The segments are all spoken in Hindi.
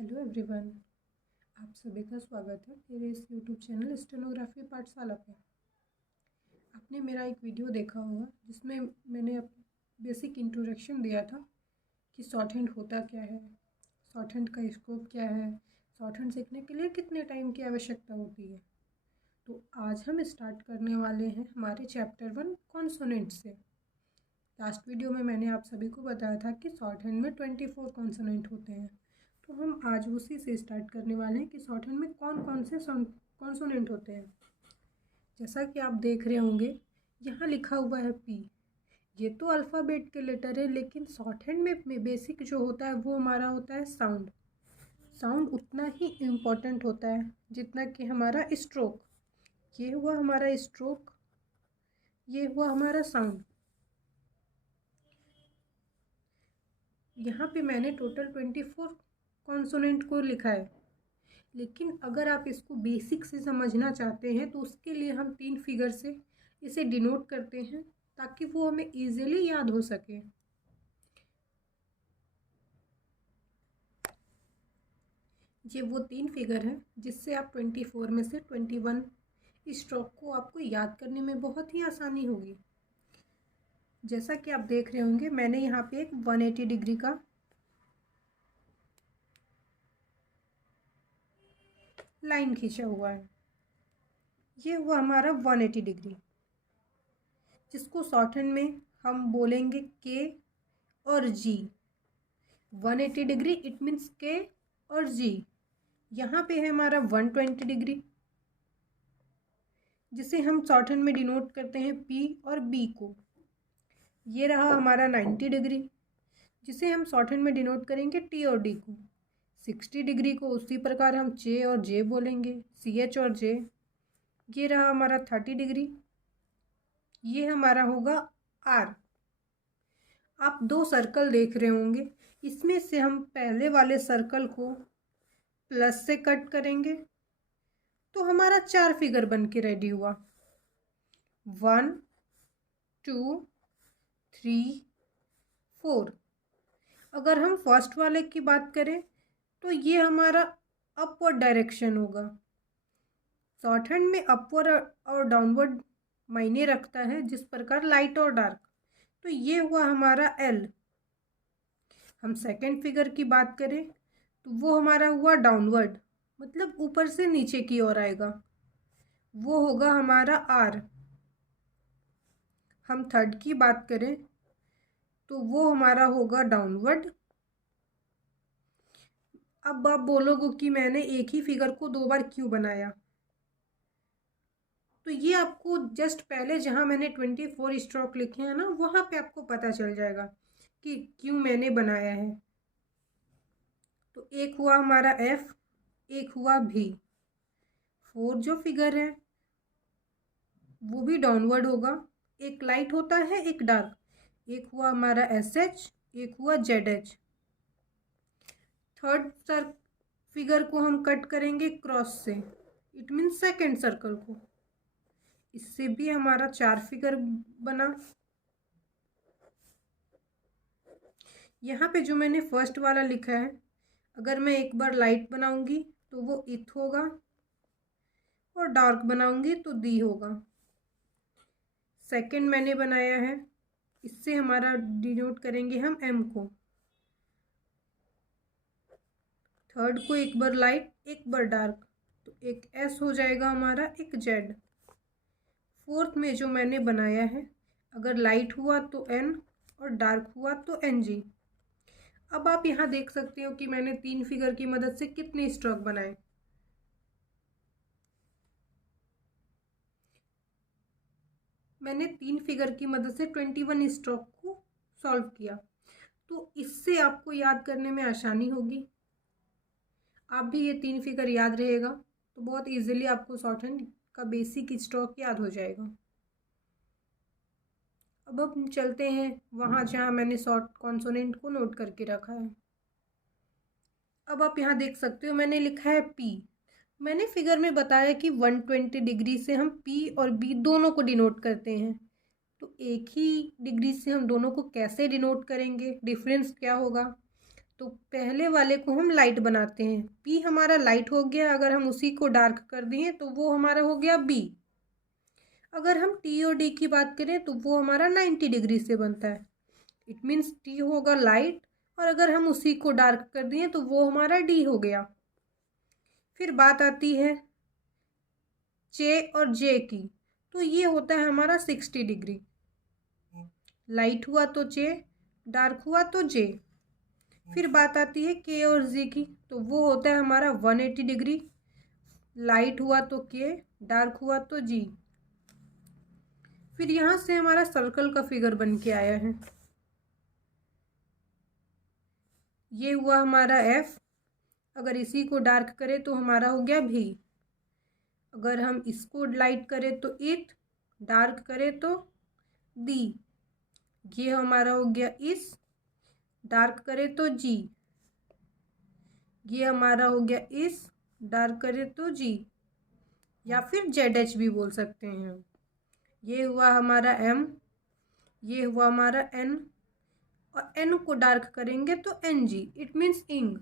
हेलो एवरीवन, आप सभी का स्वागत है मेरे इस यूट्यूब चैनल स्टेनोग्राफी पाठशाला पे। आपने मेरा एक वीडियो देखा होगा जिसमें मैंने बेसिक इंट्रोडक्शन दिया था कि शॉर्ट हैंड होता क्या है, शॉर्ट हैंड का स्कोप क्या है, शॉर्ट हैंड सीखने के लिए कितने टाइम की आवश्यकता होती है। तो आज हम स्टार्ट करने वाले हैं हमारे चैप्टर 1 कॉन्सोनेंट से। लास्ट वीडियो में मैंने आप सभी को बताया था कि शॉर्ट हैंड में 24 कॉन्सोनेंट होते हैं। तो हम आज उसी से स्टार्ट करने वाले हैं कि शॉर्ट हैंड में कौन कौन से कॉन्सोनेंट होते हैं। जैसा कि आप देख रहे होंगे यहाँ लिखा हुआ है पी। ये तो अल्फ़ाबेट के लेटर है, लेकिन शॉर्ट हैंड में बेसिक जो होता है वो हमारा होता है साउंड। साउंड उतना ही इम्पोर्टेंट होता है जितना कि हमारा स्ट्रोक। ये हुआ हमारा स्ट्रोक, ये हुआ हमारा साउंड। यहाँ पे मैंने टोटल 24 कॉन्सोनेंट को लिखा है, लेकिन अगर आप इसको बेसिक से समझना चाहते हैं तो उसके लिए हम 3 फिगर से इसे डिनोट करते हैं ताकि वो हमें इजीली याद हो सके। ये वो 3 फिगर हैं जिससे आप 24 में से 21 स्ट्रोक को आपको याद करने में बहुत ही आसानी होगी। जैसा कि आप देख रहे होंगे मैंने यहाँ पे एक 180 डिग्री का लाइन खींचा हुआ है। ये हुआ हमारा 180 डिग्री, जिसको शॉर्ट हैंड में हम बोलेंगे के और जी। 180 डिग्री इट मीन्स के और जी। यहाँ पे है हमारा 120 डिग्री, जिसे हम शॉर्ट हैंड में डिनोट करते हैं पी और बी को। ये रहा हमारा 90 डिग्री, जिसे हम शॉर्ट हैंड में डिनोट करेंगे टी और डी को। 60 डिग्री को उसी प्रकार हम जे और जे बोलेंगे, सी एच और जे। ये रहा हमारा 30 डिग्री, ये हमारा होगा आर। आप 2 सर्कल देख रहे होंगे, इसमें से हम पहले वाले सर्कल को प्लस से कट करेंगे तो हमारा 4 फिगर बन के रेडी हुआ। 1 2 3 4। अगर हम फर्स्ट वाले की बात करें तो ये हमारा अपवर्ड डायरेक्शन होगा। शॉर्ट हैंड में अपवर्ड और डाउनवर्ड मायने रखता है, जिस प्रकार लाइट और डार्क। तो ये हुआ हमारा एल। हम सेकंड फिगर की बात करें तो वो हमारा हुआ डाउनवर्ड, मतलब ऊपर से नीचे की ओर आएगा, वो होगा हमारा आर। हम थर्ड की बात करें तो वो हमारा होगा डाउनवर्ड। अब आप बोलोगे कि मैंने एक ही फिगर को 2 बार क्यों बनाया, तो ये आपको जस्ट पहले जहाँ मैंने 24 स्ट्रोक लिखे हैं ना, वहाँ पे आपको पता चल जाएगा कि क्यों मैंने बनाया है। तो एक हुआ हमारा एफ, एक हुआ भी। 4 जो फिगर है वो भी डाउनवर्ड होगा, एक लाइट होता है एक डार्क। एक हुआ हमारा एस एच, एक हुआ जेड एच। थर्ड फिगर को हम कट करेंगे क्रॉस से, इट मीन्स सेकेंड सर्कल को। इससे भी हमारा 4 फिगर बना। यहाँ पे जो मैंने फर्स्ट वाला लिखा है, अगर मैं एक बार लाइट बनाऊंगी तो वो इथ होगा और डार्क बनाऊंगी तो दी होगा। सेकंड मैंने बनाया है, इससे हमारा डिनोट करेंगे हम एम को। थर्ड को एक बार लाइट एक बार डार्क, तो एक एस हो जाएगा हमारा, एक जेड। फोर्थ में जो मैंने बनाया है, अगर लाइट हुआ तो एन और डार्क हुआ तो एन जी। अब आप यहाँ देख सकते हो कि मैंने 3 फिगर की मदद से कितने स्ट्रोक बनाए। मैंने 3 फिगर की मदद से 21 स्ट्रोक को सॉल्व किया, तो इससे आपको याद करने में आसानी होगी। आप भी ये 3 फिगर याद रहेगा तो बहुत इजीली आपको शॉर्ट हैंड का बेसिक स्ट्रोक याद हो जाएगा। अब हम चलते हैं वहाँ जहाँ मैंने शॉर्ट कॉन्सोनेंट को नोट करके रखा है। अब आप यहाँ देख सकते हो मैंने लिखा है पी। मैंने फिगर में बताया कि 120 डिग्री से हम पी और बी दोनों को डिनोट करते हैं, तो एक ही डिग्री से हम दोनों को कैसे डिनोट करेंगे, डिफरेंस क्या होगा। तो पहले वाले को हम लाइट बनाते हैं। P हमारा लाइट हो गया, अगर हम उसी को डार्क कर दिए तो वो हमारा हो गया B। अगर हम T और D की बात करें तो वो हमारा 90 डिग्री से बनता है। इट मीन्स T होगा लाइट, और अगर हम उसी को डार्क कर दिए तो वो हमारा D हो गया। फिर बात आती है J और J की, तो ये होता है हमारा 60 डिग्री। लाइट हुआ तो J, डार्क हुआ तो J। फिर बात आती है K और Z की, तो वो होता है हमारा 180 डिग्री। लाइट हुआ तो K, डार्क हुआ तो G। फिर यहाँ से हमारा सर्कल का फिगर बन के आया है। ये हुआ हमारा F, अगर इसी को डार्क करें तो हमारा हो गया V। अगर हम इसको लाइट करें तो it, डार्क करें तो D। ये हमारा हो गया इस, डार्क करें तो G। ये हमारा हो गया इस, डार्क करें तो G, या फिर ZH भी बोल सकते हैं। ये हुआ हमारा M, ये हुआ हमारा N, और N को डार्क करेंगे तो NG, इट मीन्स इंग।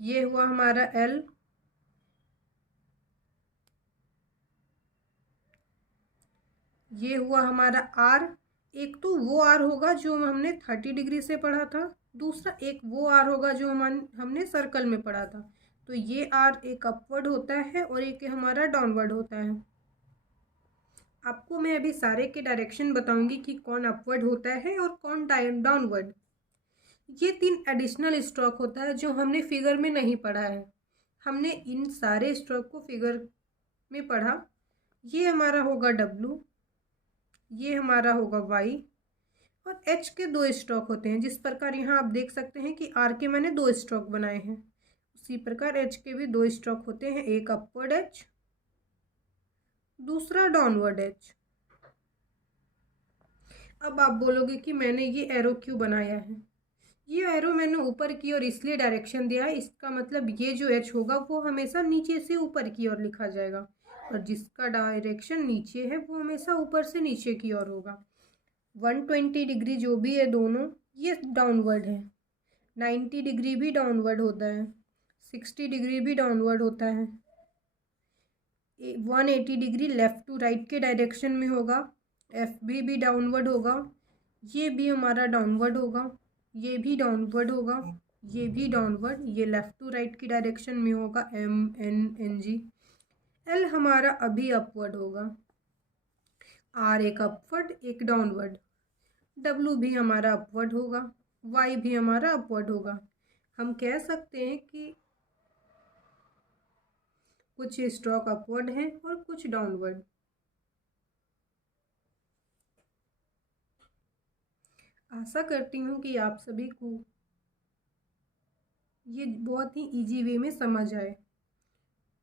ये हुआ हमारा L, ये हुआ हमारा R। एक तो वो R होगा जो हमने 30 डिग्री से पढ़ा था, दूसरा एक वो R होगा जो हमने सर्कल में पढ़ा था। तो ये R एक अपवर्ड होता है और एक हमारा डाउनवर्ड होता है। आपको मैं अभी सारे के डायरेक्शन बताऊंगी कि कौन अपवर्ड होता है और कौन डाउनवर्ड। ये 3 एडिशनल स्ट्रोक होता है जो हमने फिगर में नहीं पढ़ा है। हमने इन सारे स्ट्रोक को फिगर में पढ़ा। ये हमारा होगा W, ये हमारा होगा Y, और H के 2 स्ट्रोक होते हैं। जिस प्रकार यहाँ आप देख सकते हैं कि R के मैंने 2 स्ट्रोक बनाए हैं, उसी प्रकार H के भी 2 स्ट्रोक होते हैं, एक अपवर्ड H, दूसरा डाउनवर्ड H। अब आप बोलोगे कि मैंने ये एरो क्यों बनाया है। ये एरो मैंने ऊपर की ओर इसलिए डायरेक्शन दिया है, इसका मतलब ये जो H होगा वो हमेशा नीचे से ऊपर की ओर लिखा जाएगा, और जिसका डायरेक्शन नीचे है वो हमेशा ऊपर से नीचे की ओर होगा। 120 डिग्री जो भी है दोनों, ये डाउनवर्ड है। 90 डिग्री भी डाउनवर्ड होता है, 60 डिग्री भी डाउनवर्ड होता है। 180 डिग्री लेफ़्ट टू राइट के डायरेक्शन में होगा। FB भी डाउनवर्ड होगा, ये भी हमारा डाउनवर्ड होगा, ये भी डाउनवर्ड होगा, ये भी डाउनवर्ड, ये लेफ़्ट टू राइट की डायरेक्शन में होगा, MNNG। L हमारा अभी अपवर्ड होगा। R एक अपवर्ड एक डाउनवर्ड। W भी हमारा अपवर्ड होगा, Y भी हमारा अपवर्ड होगा। हम कह सकते हैं कि कुछ स्ट्रोक अपवर्ड हैं और कुछ डाउनवर्ड। आशा करती हूँ कि आप सभी को ये बहुत ही इजी वे में समझ आए,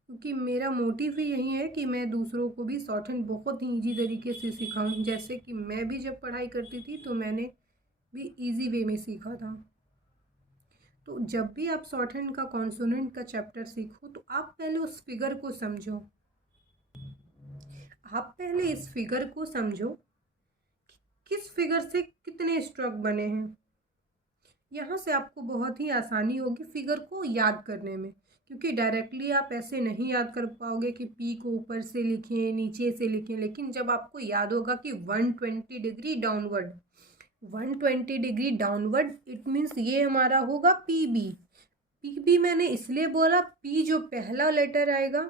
क्योंकि मेरा मोटिव ही यही है कि मैं दूसरों को भी शॉर्ट हैंड बहुत ही इजी तरीके से सिखाऊं। जैसे कि मैं भी जब पढ़ाई करती थी तो मैंने भी इजी वे में सीखा था। तो जब भी आप शॉर्ट हैंड का कॉन्सोनेंट का चैप्टर सीखो तो आप पहले उस फिगर को समझो। आप पहले इस फिगर को समझो कि किस फिगर से कितने स्ट्रोक बने हैं। यहाँ से आपको बहुत ही आसानी होगी फिगर को याद करने में, क्योंकि डायरेक्टली आप ऐसे नहीं याद कर पाओगे कि P को ऊपर से लिखें नीचे से लिखें। लेकिन जब आपको याद होगा कि 120 degree downward, 120 degree downward, it means ये हमारा होगा PB। PB मैंने इसलिए बोला, P जो पहला लेटर आएगा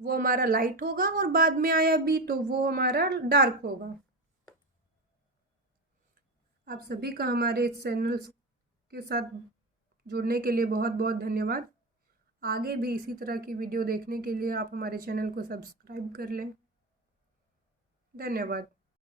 वो हमारा लाइट होगा और बाद में आया B तो वो हमारा डार्क होगा। आप सभी का हमारे इस चैनल के साथ जुड़ने के लिए बहुत बहुत धन्यवाद। आगे भी इसी तरह की वीडियो देखने के लिए आप हमारे चैनल को सब्सक्राइब कर लें। धन्यवाद।